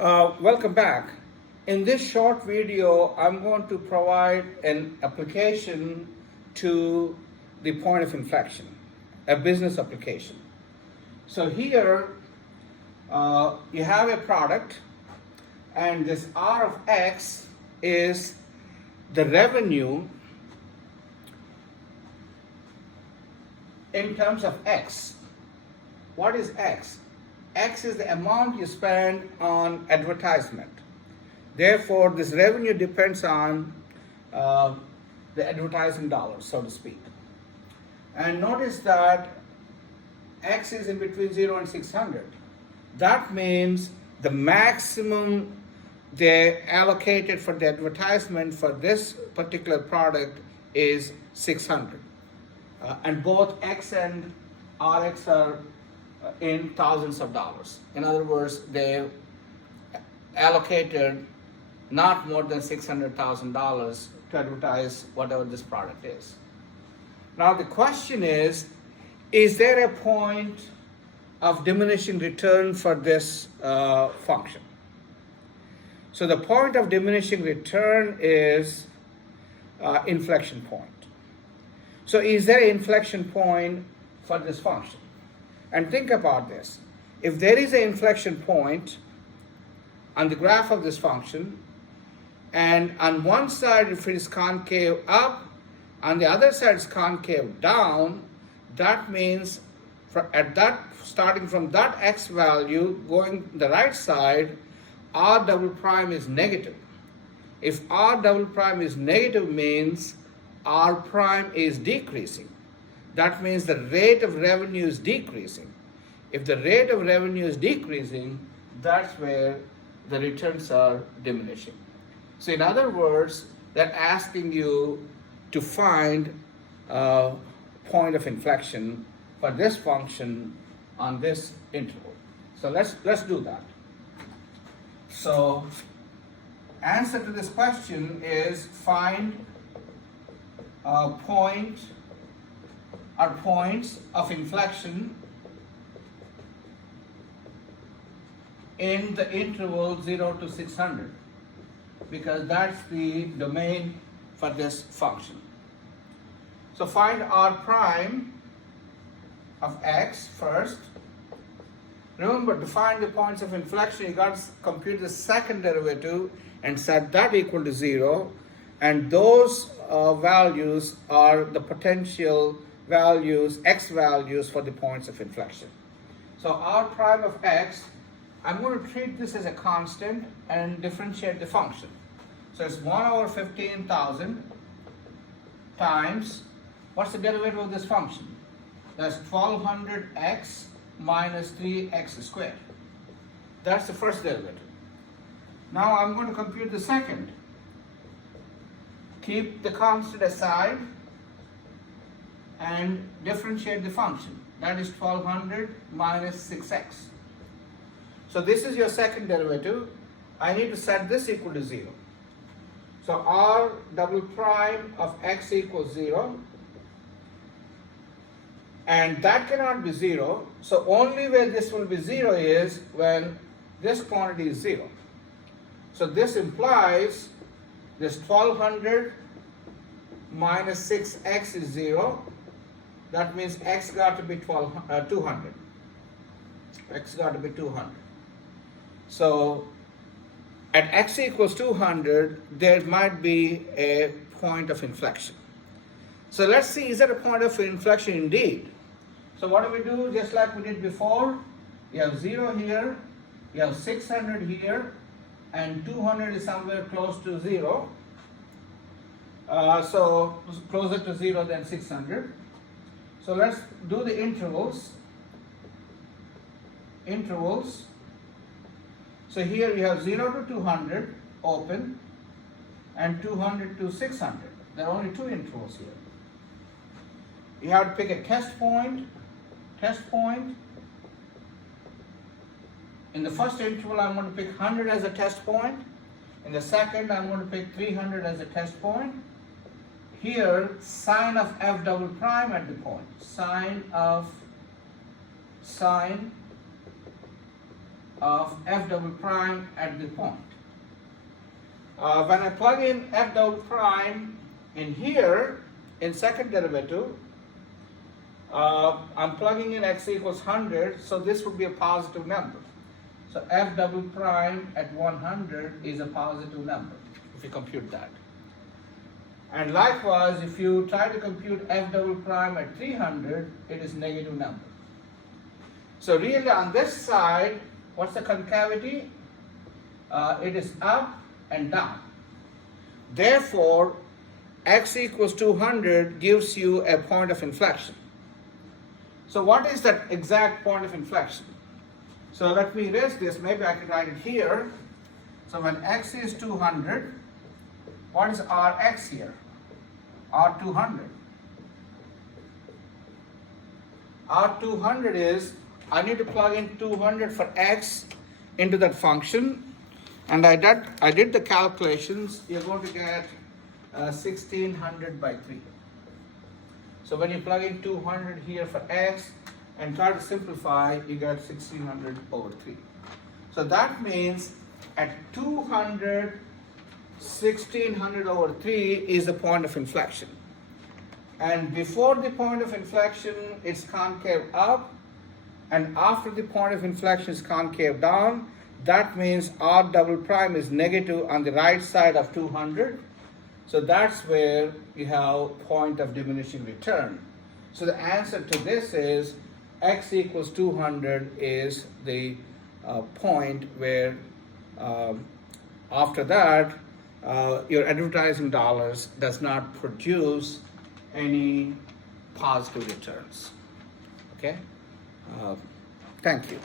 Welcome back. In this short video, I'm going to provide an application to the point of inflection, a business application. So here you have a product, and this R of X is the revenue in terms of X. What is X? X is the amount you spend on advertisement. Therefore, this revenue depends on the advertising dollars, so to speak. And notice that X is in between 0 and 600. That means the maximum they allocated for the advertisement for this particular product is 600. And both X and RX are in thousands of dollars. In other words, they allocated not more than $600,000 to advertise whatever this product is. Now the question is there a point of diminishing return for this function? So the point of diminishing return is inflection point. So is there an inflection point for this function? And think about this. If there is an inflection point on the graph of this function, and on one side if it is concave up, on the other side it's concave down, that means starting from that x value going the right side, r double prime is negative. If r double prime is negative means r prime is decreasing. That means the rate of revenue is decreasing. If the rate of revenue is decreasing, that's where the returns are diminishing. So in other words, they're asking you to find a point of inflection for this function on this interval. So let's do that. So answer to this question is find a point or points of inflection in the interval 0 to 600, because that's the domain for this function. So find r prime of x first. Remember, to find the points of inflection, you got to compute the second derivative and set that equal to 0, and those values are the potential values, x values for the points of inflection. So r prime of x, I'm going to treat this as a constant and differentiate the function. So it's 1 over 15,000 times, what's the derivative of this function? That's 1200x minus 3x squared. That's the first derivative. Now I'm going to compute the second. Keep the constant aside and differentiate the function. That is 1200 minus 6x. So this is your second derivative. I need to set this equal to 0. So r double prime of x equals 0. And that cannot be 0. So only where this will be 0 is when this quantity is 0. So this implies this 1200 minus 6x is 0. That means x got to be 200. X got to be 200. So at x equals 200, there might be a point of inflection. So let's see, is that a point of inflection indeed? So what do we do? Just like we did before, you have 0 here, you have 600 here, and 200 is somewhere close to 0. So closer to 0 than 600. So let's do the intervals. So here you have 0 to 200 open and 200 to 600. There are only two intervals here. You have to pick a test point. In the first interval, I'm going to pick 100 as a test point. In the second, I'm going to pick 300 as a test point. Here, sine of f double prime at the point. Sine of f double prime at the point. When I plug in f double prime in here, in second derivative, I'm plugging in x equals 100, so this would be a positive number. So f double prime at 100 is a positive number, if you compute that. And likewise, if you try to compute f double prime at 300, it is negative number. So really on this side, what's the concavity? It is up and down. Therefore, x equals 200 gives you a point of inflection. So what is that exact point of inflection? So let me erase this, maybe I can write it here. So when x is 200, what is Rx here? R200. R200 is, I need to plug in 200 for x into that function, and I did the calculations. You're going to get 1600 by 3. So when you plug in 200 here for x and try to simplify, you get 1600 over 3. So that means at 200, 1600 over 3 is the point of inflection. And before the point of inflection, it's concave up, and after the point of inflection is concave down. That means R double prime is negative on the right side of 200. So that's where you have point of diminishing return. So the answer to this is x equals 200 is the point where after that your advertising dollars does not produce any positive returns. Okay? Thank you.